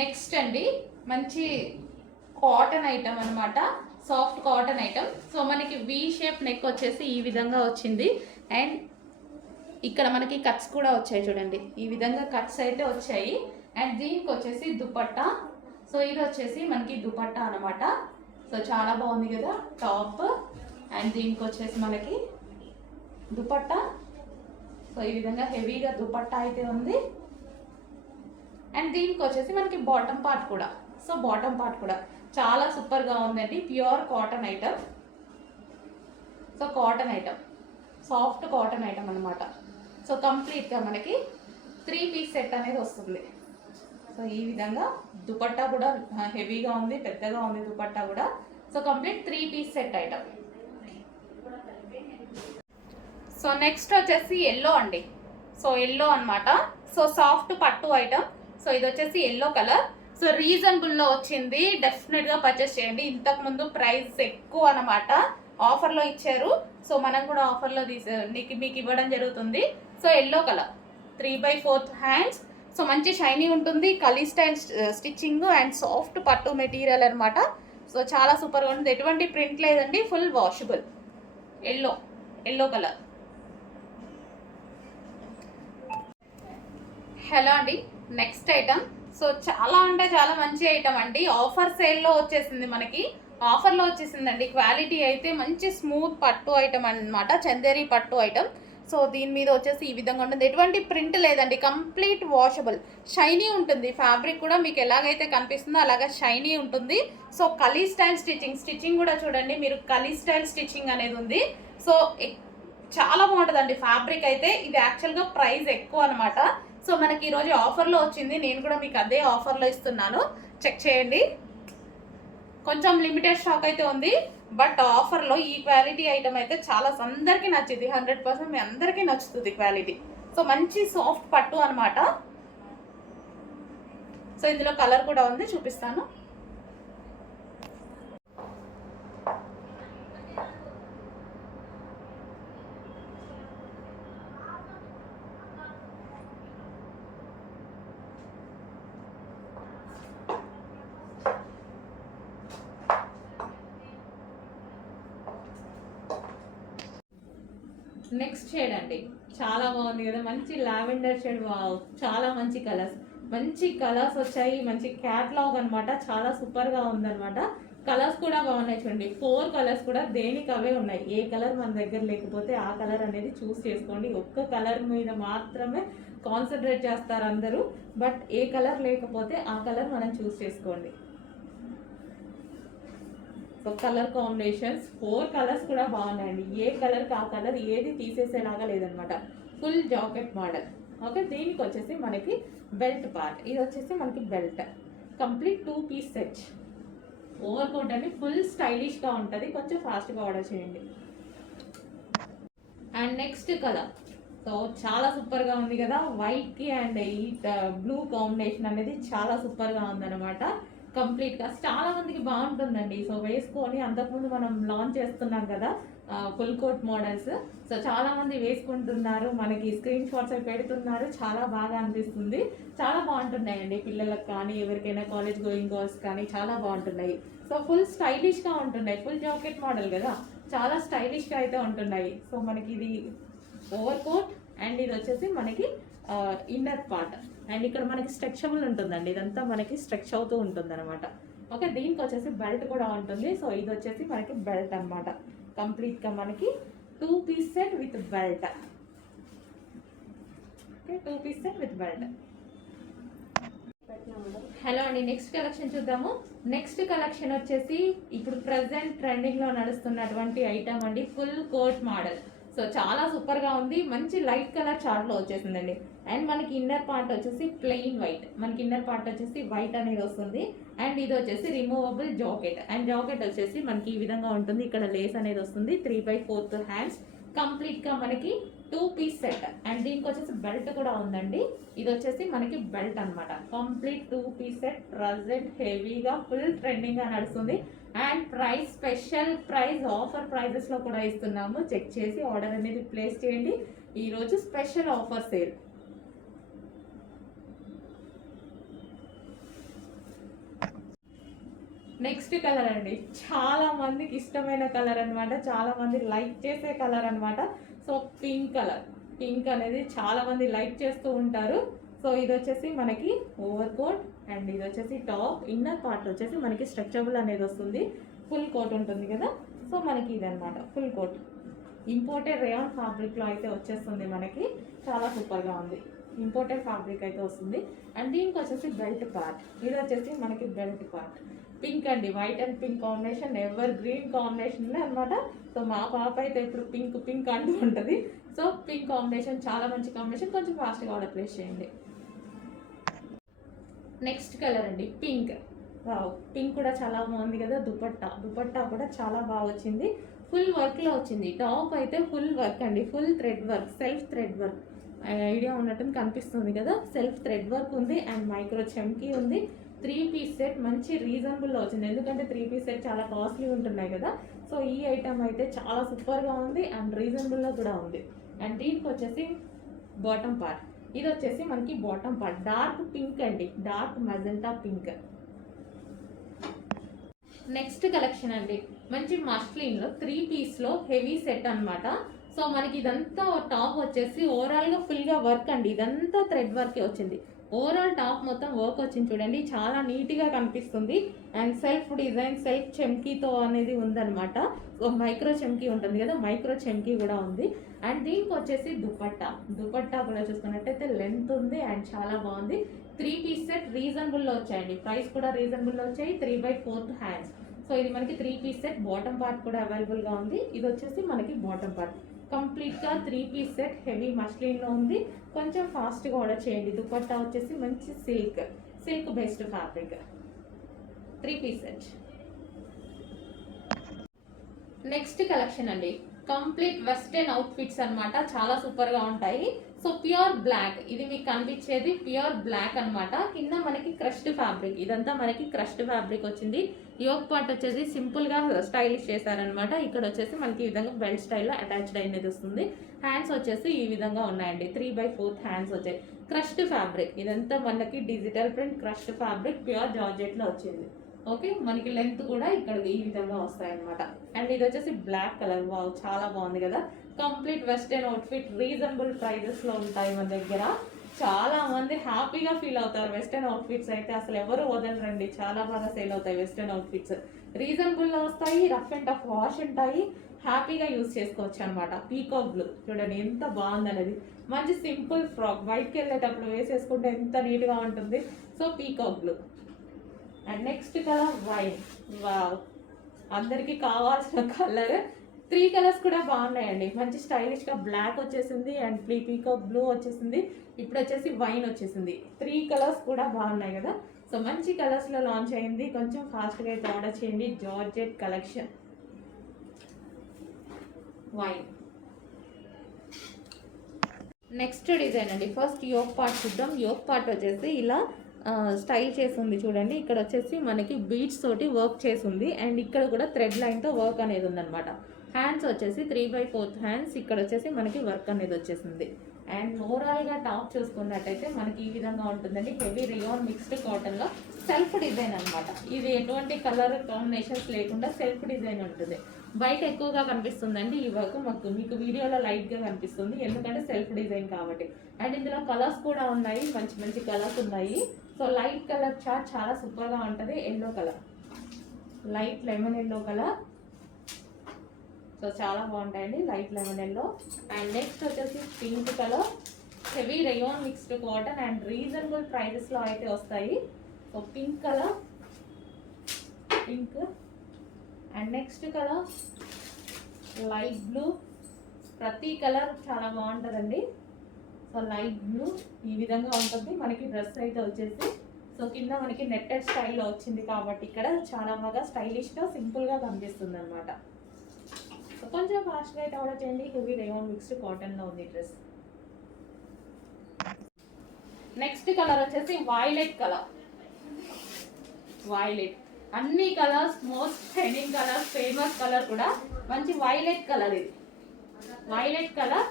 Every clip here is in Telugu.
నెక్స్ట్ అండి మంచి కాటన్ ఐటమ్ అనమాట, సాఫ్ట్ కాటన్ ఐటమ్. సో మనకి వి షేప్ నెక్ వచ్చేసి ఈ విధంగా వచ్చింది. అండ్ ఇక్కడ మనకి కట్స్ కూడా వచ్చాయి చూడండి, ఈ విధంగా కట్స్ అయితే వచ్చాయి. అండ్ దీనికి వచ్చేసి దుపట్టా. సో ఇది వచ్చేసి మనకి దుపట్టా అనమాట. సో చాలా బాగుంది కదా టాప్. అండ్ దీనికి వచ్చేసి మనకి దుపట్టా. సో ఈ విధంగా హెవీగా దుపట్టా అయితే ఉంది. అండ్ దీనికి వచ్చేసి మనకి బాటమ్ పార్ట్ కూడా. సో బాటమ్ పార్ట్ కూడా చాలా సూపర్గా ఉందండి. Pure cotton item. So cotton item, soft cotton item అనమాట. సో కంప్లీట్గా మనకి 3 పీస్ సెట్ అనేది వస్తుంది. సో ఈ విధంగా దుపట్టా కూడా హెవీగా ఉంది, పెద్దగా ఉంది దుపట్టా కూడా. So complete 3 piece set item. So next వచ్చేసి ఎల్లో అండి. సో ఎల్లో అనమాట. సో సాఫ్ట్ పట్టు ఐటమ్. సో ఇది వచ్చేసి ఎల్లో కలర్. సో రీజనబుల్లో వచ్చింది, డెఫినెట్గా పర్చేస్ చేయండి. ఇంతకుముందు ప్రైస్ ఎక్కువ అనమాట, ఆఫర్లో ఇచ్చారు. సో మనం కూడా ఆఫర్లో మీకు ఇవ్వడం జరుగుతుంది. So yellow colour 3/4 hands. So మంచి షైనీ ఉంటుంది, కలీ స్టైల్ స్టిచ్చింగ్ అండ్ సాఫ్ట్ పట్టు మెటీరియల్ అనమాట. సో చాలా సూపర్గా ఉంటుంది, ఎటువంటి ప్రింట్ లేదండి, full washable. Yellow colour. Hello అండి, నెక్స్ట్ ఐటమ్. సో చాలా అంటే చాలా మంచి ఐటమ్ అండి. ఆఫర్ సేల్లో వచ్చేసింది, మనకి ఆఫర్లో వచ్చేసిందండి. క్వాలిటీ అయితే మంచి స్మూత్ పట్టు ఐటమ్ అనమాట, చందేరి పట్టు ఐటమ్. సో దీని మీద వచ్చేసి ఈ విధంగా ఉంటుంది, ఎటువంటి ప్రింట్ లేదండి, కంప్లీట్ వాషబుల్. షైనీ ఉంటుంది, ఫ్యాబ్రిక్ కూడా మీకు ఎలాగైతే కనిపిస్తుందో అలాగా షైనీ ఉంటుంది. సో కలీ స్టైల్ స్టిచ్చింగ్ కూడా చూడండి మీరు, కలీ స్టైల్ స్టిచ్చింగ్ అనేది ఉంది. సో చాలా బాగుంటుందండి ఫ్యాబ్రిక్ అయితే. ఇది యాక్చువల్గా ప్రైస్ ఎక్కువ అనమాట. సో మనకి ఈరోజు ఆఫర్లో వచ్చింది, నేను కూడా మీకు అదే ఆఫర్లో ఇస్తున్నాను, చెక్ చేయండి. కొంచెం లిమిటెడ్ స్టాక్ అయితే ఉంది, బట్ ఆఫర్లో ఈ క్వాలిటీ ఐటమ్ అయితే చాలా అందరికీ నచ్చింది. 100% మీ అందరికీ నచ్చుతుంది క్వాలిటీ. సో మంచి సాఫ్ట్ పట్టు అనమాట. సో ఇందులో కలర్ కూడా ఉంది, చూపిస్తాను. నెక్స్ట్ షేడ్ అండి, చాలా బాగుంది కదా, మంచి లావెండర్ షేడ్. వావ్, చాలా మంచి కలర్స్ వచ్చాయి, మంచి క్యాట్లాగ్ అనమాట. చాలా సూపర్గా ఉందన్నమాట. కలర్స్ కూడా బాగున్నాయి చూడండి, 4 కలర్స్ కూడా దేనికి అవే ఉన్నాయి. ఏ కలర్ మన దగ్గర లేకపోతే ఆ కలర్ అనేది చూస్ చేసుకోండి. ఒక్క కలర్ మీద మాత్రమే కాన్సన్ట్రేట్ చేస్తారు అందరూ, బట్ ఏ కలర్ లేకపోతే ఆ కలర్ మనం చూస్ చేసుకోండి. సో కలర్ కాంబినేషన్స్ 4 కలర్స్ కూడా బాగున్నాయండి. ఏ కలర్కి ఆ కలర్ ఏది తీసేసేలాగా లేదనమాట. Full jacket model. ఓకే, దీనికి వచ్చేసి మనకి బెల్ట్ పార్ట్. ఇది వచ్చేసి మనకి belt, complete 2 piece set. Over coat అండి, ఫుల్ స్టైలిష్గా ఉంటుంది. కొంచెం ఫాస్ట్గా ఆర్డర్ చేయండి. అండ్ నెక్స్ట్ కలర్, సో చాలా సూపర్గా ఉంది కదా, వైట్కి అండ్ ఈ బ్లూ కాంబినేషన్ అనేది చాలా సూపర్గా ఉందన్నమాట. కంప్లీట్గా చాలా మందికి బాగుంటుందండి. సో వేసుకొని అంతకుముందు మనం లాంచ్ చేస్తున్నాం కదా ఫుల్ కోట్ మోడల్స్. సో చాలా మంది వేసుకుంటున్నారు, మనకి స్క్రీన్ షాట్స్ అవి పెడుతున్నారు. చాలా బాగా అనిపిస్తుంది, చాలా బాగుంటున్నాయండి పిల్లలకు కానీ ఎవరికైనా కాలేజ్ గోయింగ్ గర్ల్స్ కానీ చాలా బాగుంటున్నాయి. సో ఫుల్ స్టైలిష్గా ఉంటున్నాయి, ఫుల్ జాకెట్ మోడల్ కదా, చాలా స్టైలిష్గా అయితే ఉంటున్నాయి. సో మనకి ఇది ఓవర్ కోట్ అండ్ ఇది వచ్చేసి మనకి ఇన్నర్ పార్ట్. అండ్ ఇక్కడ మనకి స్ట్రెచబుల్ ఉంటుందండి, ఇదంతా మనకి స్ట్రెచ్ అవుతూ ఉంటుంది అనమాట. ఓకే, దీనికి వచ్చేసి బెల్ట్ కూడా ఉంటుంది. సో ఇది వచ్చేసి మనకి బెల్ట్ అనమాట, కంప్లీట్గా మనకి 2 piece set with belt. Okay, 2 piece set with belt. Hello అండి, నెక్స్ట్ కలెక్షన్ చూద్దాము. నెక్స్ట్ కలెక్షన్ వచ్చేసి ఇప్పుడు ప్రజెంట్ ట్రెండింగ్లో నడుస్తున్నటువంటి ఐటమ్ అండి, ఫుల్ కోట్ మోడల్. సో చాలా సూపర్గా ఉంది, మంచి లైట్ కలర్ చార్ట్లో వచ్చేసిందండి. అండ్ మనకి ఇన్నర్ పార్ట్ వచ్చేసి ప్లెయిన్ వైట్, మనకి ఇన్నర్ పార్ట్ వచ్చేసి వైట్ అనేది వస్తుంది. అండ్ ఇది వచ్చేసి రిమూవబుల్ జాకెట్. అండ్ జాకెట్ వచ్చేసి మనకి ఈ విధంగా ఉంటుంది, ఇక్కడ లేస్ అనేది వస్తుంది. 3/4 హ్యాండ్స్, కంప్లీట్గా మనకి 2 పీస్ సెట్. అండ్ దీనికి వచ్చేసి బెల్ట్ కూడా ఉందండి. ఇది వచ్చేసి మనకి బెల్ట్ అనమాట, కంప్లీట్ 2 పీస్ సెట్. ప్రజెంట్ హెవీగా ఫుల్ ట్రెండింగ్గా నడుస్తుంది. And price special price, offer ప్రైజెస్లో కూడా ఇస్తున్నాము. చెక్ చేసి ఆర్డర్ అనేది ప్లేస్ చేయండి. ఈరోజు special offer sale. Next colour అండి, చాలా మందికి ఇష్టమైన కలర్ అనమాట, చాలా మంది లైక్ చేసే కలర్ అనమాట. సో పింక్ కలర్, పింక్ అనేది చాలా మంది లైక్ చేస్తూ ఉంటారు. సో ఇది వచ్చేసి మనకి ఓవర్ కోట్ అండ్ ఇది వచ్చేసి టాప్. ఇన్నర్ పార్ట్ వచ్చేసి మనకి స్ట్రెచబుల్ అనేది వస్తుంది, ఫుల్ కోట్ ఉంటుంది కదా. సో మనకి ఇది అనమాట ఫుల్ కోట్. ఇంపోర్టెడ్ రేయాన్ ఫ్యాబ్రిక్లో అయితే వచ్చేస్తుంది మనకి, చాలా సూపర్గా ఉంది. ఇంపోర్టెడ్ ఫ్యాబ్రిక్ అయితే వస్తుంది. అండ్ దీనికి వచ్చేసి బెల్ట్ పార్ట్, ఇది వచ్చేసి మనకి బెల్ట్ పార్ట్. పింక్ అండి, white and pink combination, ever green combination అనమాట. సో మా పాప అయితే ఇప్పుడు పింక్ పింక్ అంటూ ఉంటుంది. సో పింక్ కాంబినేషన్ చాలా మంచి కాంబినేషన్, కొంచెం ఫాస్ట్గా ఆర్డర్ ప్లేస్ చేయండి. నెక్స్ట్ కలర్ అండి పింక్. వావ్, పింక్ కూడా చాలా బాగుంది కదా. దుపట్టా కూడా చాలా బాగా వచ్చింది, ఫుల్ వర్క్లో వచ్చింది. టాప్ అయితే ఫుల్ వర్క్ అండి, full thread work, self thread work. Idea ఉన్నట్టు కనిపిస్తుంది కదా, సెల్ఫ్ థ్రెడ్ వర్క్ ఉంది అండ్ మైక్రో చెమ్కీ ఉంది. 3 పీస్ సెట్ మంచి రీజనబుల్లో వచ్చింది, ఎందుకంటే 3 పీస్ సెట్ చాలా కాస్ట్లీ ఉంటున్నాయి కదా. సో ఈ ఐటమ్ అయితే చాలా సూపర్గా ఉంది అండ్ రీజనబుల్లో కూడా ఉంది. అండ్ దీనికి వచ్చేసి బాటమ్ పార్ట్, ఇది వచ్చేసి మనకి బాటమ్ పార్ట్ డార్క్ పింక్ అండి, dark magenta pink. Next collection అండి, మంచి మస్లిన్లో 3 పీస్లో హెవీ సెట్ అనమాట. సో మనకి ఇదంతా టాప్ వచ్చేసి ఓవరాల్గా ఫుల్గా వర్క్ అండి, ఇదంతా థ్రెడ్ వర్కే వచ్చింది. ఓవరాల్ టాప్ మొత్తం వర్క్ వచ్చింది చూడండి, చాలా నీట్గా కనిపిస్తుంది. అండ్ సెల్ఫ్ డిజైన్, సెల్ఫ్ చెమ్కీతో అనేది ఉందన్నమాట. సో మైక్రో చెమ్కీ ఉంటుంది కదా, మైక్రో చెమ్కీ కూడా ఉంది. అండ్ దీనికి వచ్చేసి దుపట్టా కూడా చూసుకున్నట్టయితే లెంత్ ఉంది అండ్ చాలా బాగుంది. 3 పీస్ సెట్ రీజనబుల్లో వచ్చాయండి, ప్రైస్ కూడా రీజనబుల్లో వచ్చాయి. 3/4 హ్యాండ్స్. సో ఇది మనకి 3 పీస్ సెట్, బాటమ్ పార్ట్ కూడా అవైలబుల్గా ఉంది. ఇది వచ్చేసి మనకి బాటమ్ పార్ట్, కంప్లీట్గా 3 పీస్ సెట్ హెవీ మస్లిన్లో ఉంది. కొంచెం ఫాస్ట్గా ఆర్డర్ చేయండి. దుపట్టా వచ్చేసి మంచి silk based fabric, 3 piece set. Next collection అండి, కంప్లీట్ వెస్టర్న్ అవుట్ఫిట్స్ అనమాట, చాలా సూపర్గా ఉంటాయి. సో ప్యూర్ బ్లాక్, ఇది మీకు కనిపించేది ప్యూర్ బ్లాక్ అనమాట. కింద మనకి క్రష్డ్ ఫ్యాబ్రిక్, ఇదంతా మనకి క్రష్డ్ ఫ్యాబ్రిక్ వచ్చింది. యోక్ పార్ట్ వచ్చేసి సింపుల్గా స్టైలిష్ చేశారనమాట. ఇక్కడ వచ్చేసి మనకి ఈ విధంగా బెల్ట్ స్టైల్లో అటాచ్డ్ అనేది వస్తుంది. హ్యాండ్స్ వచ్చేసి ఈ విధంగా ఉన్నాయండి, 3/4 హ్యాండ్స్ వచ్చాయి. క్రష్డ్ ఫ్యాబ్రిక్, ఇదంతా మనకి digital print crushed fabric, pure జార్జెట్లో వచ్చింది. ఓకే, మనకి లెంత్ కూడా ఇక్కడ ఈ విధంగా వస్తాయి అనమాట. అండ్ ఇది వచ్చేసి బ్లాక్ కలర్. వావ్, చాలా బాగుంది కదా. కంప్లీట్ వెస్టర్న్ అవుట్ఫిట్, రీజనబుల్ ప్రైజెస్లో ఉంటాయి మన దగ్గర. చాలా మంది హ్యాపీగా ఫీల్ అవుతారు. వెస్టర్న్ అవుట్ఫిట్స్ అయితే అసలు ఎవరు వదలరండి, చాలా బాగా సేల్ అవుతాయి వెస్టర్న్ అవుట్ఫిట్స్. రీజనబుల్లో వస్తాయి, రఫ్ అండ్ టఫ్ వాష్ ఉంటాయి, హ్యాపీగా యూజ్ చేసుకోవచ్చు అనమాట. పీకాక్ బ్లూ చూడండి ఎంత బాగుంది అనేది, మంచి సింపుల్ ఫ్రాక్, బయటకు వెళ్ళేటప్పుడు వేసేసుకుంటే ఎంత నీట్గా ఉంటుంది. So peacock blue. And next colour wine. Wow, అందరికీ కావాల్సిన కలర్. 3 కలర్స్ కూడా బాగున్నాయండి, మంచి స్టైలిష్గా. బ్లాక్ వచ్చేసింది అండ్ పీకాక్ బ్లూ వచ్చేసింది, ఇప్పుడు వచ్చేసి వైన్ వచ్చేసింది. 3 కలర్స్ కూడా బాగున్నాయి కదా. సో మంచి కలర్స్లో లాంచ్ అయింది, కొంచెం ఫాస్ట్గా అయితే ఆర్డర్ చేయండి. Georgette collection wine. Next design అండి, ఫస్ట్ యోక్ పార్ట్ చూద్దాం. యోక్ పార్ట్ వచ్చేసి ఇలా స్టైల్ చేసింది చూడండి. ఇక్కడ వచ్చేసి మనకి బీడ్స్ తోటి వర్క్ చేసింది అండ్ ఇక్కడ కూడా థ్రెడ్ లైన్తో వర్క్ అనేది ఉందన్నమాట. హ్యాండ్స్ వచ్చేసి 3/4 హ్యాండ్స్, ఇక్కడ వచ్చేసి మనకి వర్క్ అనేది వచ్చేసింది. అండ్ ఓవరాల్గా టాప్ చూసుకున్నట్టయితే మనకి ఈ విధంగా ఉంటుందండి, హెవీ రియాన్ మిక్స్డ్ కాటన్లో సెల్ఫ్ డిజైన్ అనమాట. ఇది ఎటువంటి కలర్ కాంబినేషన్స్ లేకుండా సెల్ఫ్ డిజైన్ ఉంటుంది. బయట ఎక్కువగా కనిపిస్తుందండి ఈ వర్క్, మీకు వీడియోలో లైట్గా కనిపిస్తుంది ఎందుకంటే సెల్ఫ్ డిజైన్ కాబట్టి. అండ్ ఇందులో కలర్స్ కూడా ఉన్నాయి, మంచి మంచి కలర్స్ ఉన్నాయి. సో లైట్ కలర్ చార్ట్ చాలా సూపర్గా ఉంటుంది. Yellow colour, light lemon yellow colour. So చాలా బాగుంటాయండి, light lemon yellow. And next వచ్చేసి pink colour, heavy rayon mixed cotton and reasonable ప్రైజెస్లో అయితే వస్తాయి. So pink colour, pink. And next colour light blue. ప్రతి కలర్ చాలా బాగుంటుందండి. సో లైట్ బ్లూ ఈ విధంగా ఉంటుంది మనకి. డ్రెస్ అయితే వచ్చేసి సో కింద మనకి నెట్టెడ్ స్టైల్లో వచ్చింది కాబట్టి ఇక్కడ చాలా బాగా స్టైలిష్గా సింపుల్గా కనిపిస్తుంది అనమాట. సో కొంచెం ఫాస్ట్గా అయితే ఆర్డర్ చేయండి. హెవీ రేయాన్ మిక్స్డ్ కాటన్లో ఉంది డ్రెస్. నెక్స్ట్ కలర్ వచ్చేసి వైలెట్ కలర్. వైలెట్, అన్ని colours most trending colour, famous colour కూడా మంచి వైలెట్ కలర్. ఇది వైలెట్ కలర్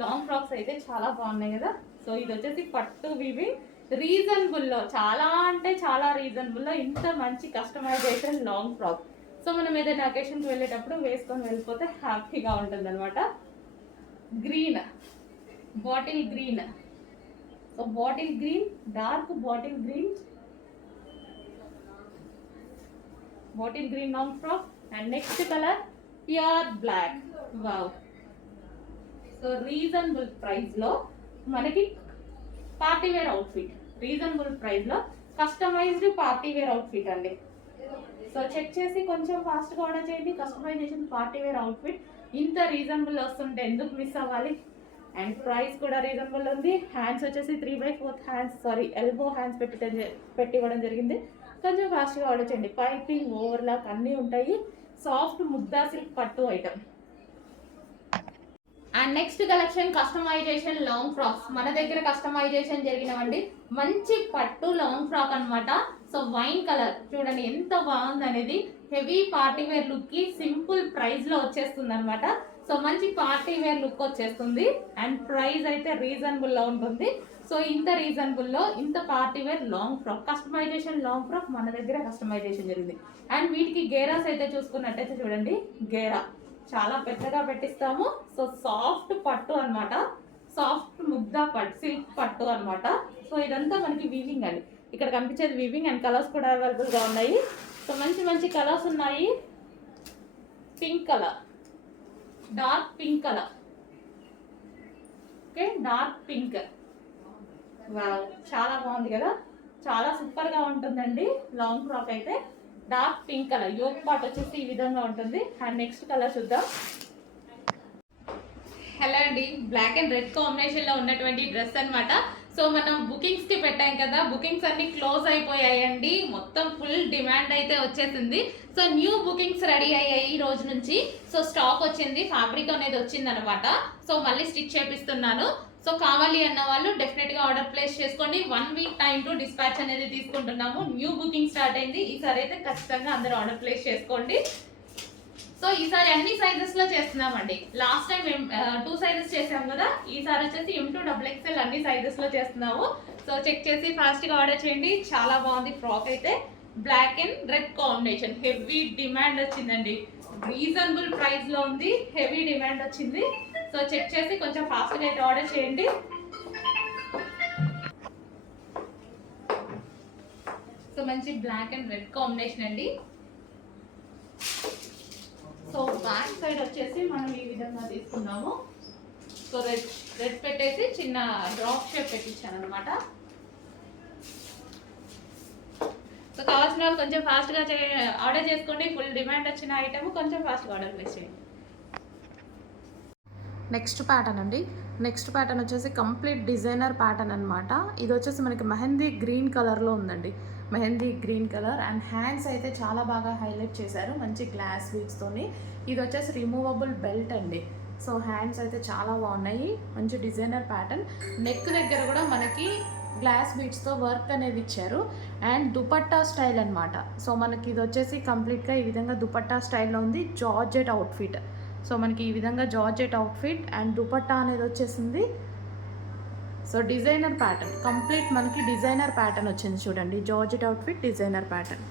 లాంగ్ ఫ్రాక్స్ అయితే చాలా బాగున్నాయి కదా. సో ఇది వచ్చేసి పట్టు వివి రీజనబుల్లో, చాలా అంటే చాలా రీజనబుల్లో ఇంత మంచి కస్టమైజేషన్ లాంగ్ ఫ్రాక్. సో మనం ఏదైనా అకేషన్కి వెళ్ళేటప్పుడు వేసుకొని వెళ్ళిపోతే హ్యాపీగా ఉంటుంది అనమాట. Green, bottle green. So bottle green, dark bottle green, bottle green long frock. And next colour pure black. Wow. So reasonable ప్రైస్లో మనకి పార్టీ వేర్ అవుట్ఫిట్, రీజనబుల్ ప్రైస్లో కస్టమైజ్డ్ పార్టీ వేర్ అవుట్ఫిట్ అండి. సో చెక్ చేసి కొంచెం ఫాస్ట్గా ఆర్డర్ చేయండి. కస్టమైజేషన్ పార్టీ వేర్ అవుట్ఫిట్ ఇంత రీజనబుల్ వస్తుంటే ఎందుకు మిస్ అవ్వాలి? అండ్ ప్రైస్ కూడా రీజనబుల్ ఉంది. హ్యాండ్స్ వచ్చేసి 3/4 హ్యాండ్స్, సారీ ఎల్బో హ్యాండ్స్ పెట్టి ఇవ్వడం జరిగింది. కొంచెం ఫాస్ట్గా ఆర్డర్ చేయండి. పైపింగ్, ఓవర్లాక్ అన్నీ ఉంటాయి. సాఫ్ట్ ముద్దా సిల్క్ పట్టు item. And next collection customisation long frocks. మన దగ్గర కస్టమైజేషన్ జరిగినవండి. మంచి పట్టు లాంగ్ ఫ్రాక్ అన్నమాట. సో వైన్ కలర్ చూడండి ఎంత బాగుంది అనేది. హెవీ పార్టీ వేర్ లుక్ కి సింపుల్ ప్రైస్ లో వచ్చేస్తుంది అనమాట. సో మంచి పార్టీ వేర్ లుక్ వచ్చేస్తుంది. అండ్ ప్రైస్ అయితే రీజనబుల్ లో ఉంటుంది. సో ఇంత రీజనబుల్ లో ఇంత party wear long frock, customisation long frock మన దగ్గర కస్టమైజేషన్ జరిగింది. అండ్ వీటికి గేరాస్ అయితే చూసుకున్నట్టయితే చూడండి, గేరా చాలా పెద్దగా పెట్టిస్తాము. సో సాఫ్ట్ పట్టు అన్నమాట, సాఫ్ట్ ముద్దా పట్టు, సిల్క్ పట్టు అన్నమాట. సో ఇదంతా మనకి వీవింగ్ అండి. ఇక్కడ కనిపించేది వీవింగ్. అండ్ కలర్స్ కూడా అవైలబుల్గా ఉన్నాయి. సో మంచి మంచి కలర్స్ ఉన్నాయి. Pink colour, dark pink colour. Okay, dark pink. చాలా బాగుంది కదా, చాలా సూపర్గా ఉంటుందండి లాంగ్ ఫ్రాక్ అయితే. Dark pink colour, yoke part వచ్చేసి ఈ విధంగా ఉంటుంది. అండ్ నెక్స్ట్ కలర్ చూద్దాం. హలో అండి, బ్లాక్ అండ్ రెడ్ కాంబినేషన్ లో ఉన్నటువంటి డ్రెస్ అన్నమాట. సో మనం బుకింగ్స్ కి పెట్టాం కదా, బుకింగ్స్ అన్ని క్లోజ్ అయిపోయాయండి. మొత్తం ఫుల్ డిమాండ్ అయితే వచ్చేసింది. సో న్యూ బుకింగ్స్ రెడీ అయ్యాయి ఈ రోజు నుంచి. సో స్టాక్ వచ్చింది, ఫ్యాబ్రిక్ అనేది వచ్చింది అనమాట. సో మళ్ళీ స్టిచ్ చేపిస్తున్నాను. సో కావాలి అన్న వాళ్ళు డెఫినెట్గా ఆర్డర్ ప్లేస్ చేసుకోండి. 1 వీక్ టైం టు డిస్పాచ్ అనేది తీసుకుంటున్నాము. న్యూ బుకింగ్ స్టార్ట్ అయింది. ఈసారి అయితే ఖచ్చితంగా అందరూ ఆర్డర్ ప్లేస్ చేసుకోండి. సో ఈసారి అన్ని సైజెస్లో చేస్తున్నామండి. లాస్ట్ టైం 2 సైజెస్ చేసాం కదా, ఈసారి వచ్చేసి M2 XXL అన్ని సైజెస్లో చేస్తున్నాము. సో చెక్ చేసి ఫాస్ట్గా ఆర్డర్ చేయండి. చాలా బాగుంది ఫ్రాక్ అయితే. Black and red combination, heavy demand వచ్చిందండి. రీజనబుల్ ప్రైస్లో ఉంది, హెవీ డిమాండ్ వచ్చింది. సో చెక్ చేసి కొంచెం ఫాస్ట్గా అయితే ఆర్డర్ చేయండి. సో మంచి బ్లాక్ అండ్ రెడ్ కాంబినేషన్ అండి. సో బ్యాక్ సైడ్ వచ్చేసి మనం ఈ విధంగా తీసుకున్నాము. సో రెడ్ పెట్టేసి చిన్న డ్రాప్ షేప్ పెట్టించాను అనమాట. సో కావాల్సిన వాళ్ళు కొంచెం ఫాస్ట్గా ఆర్డర్ చేసుకోండి. ఫుల్ డిమాండ్ వచ్చిన ఐటమ్ కొంచెం ఫాస్ట్గా ఆర్డర్ ప్లేస్ చేయండి. నెక్స్ట్ ప్యాటర్న్ అండి. నెక్స్ట్ ప్యాటర్న్ వచ్చేసి కంప్లీట్ డిజైనర్ ప్యాటర్న్ అనమాట. ఇది వచ్చేసి మనకి మెహందీ గ్రీన్ కలర్లో ఉందండి. Mehndi green colour. And hands అయితే చాలా బాగా హైలైట్ చేశారు మంచి గ్లాస్ బీడ్స్తోని. ఇది వచ్చేసి రిమూవబుల్ బెల్ట్ అండి. సో హ్యాండ్స్ అయితే చాలా బాగున్నాయి, మంచి డిజైనర్ ప్యాటర్న్. నెక్ దగ్గర కూడా మనకి గ్లాస్ బీడ్స్తో వర్క్ అనేది ఇచ్చారు. అండ్ దుపట్టా స్టైల్ అనమాట. సో మనకి ఇది వచ్చేసి కంప్లీట్గా ఈ విధంగా దుపట్టా స్టైల్లో ఉంది. Georgette outfit. సో మనకి ఈ విధంగా జార్జెట్ అవుట్ఫిట్ అండ్ దుపట్టా అనేది వచ్చేసింది. సో డిజైనర్ ప్యాటర్న్, కంప్లీట్ మనకి డిజైనర్ ప్యాటర్న్ వచ్చింది చూడండి. Georgette outfit, designer pattern.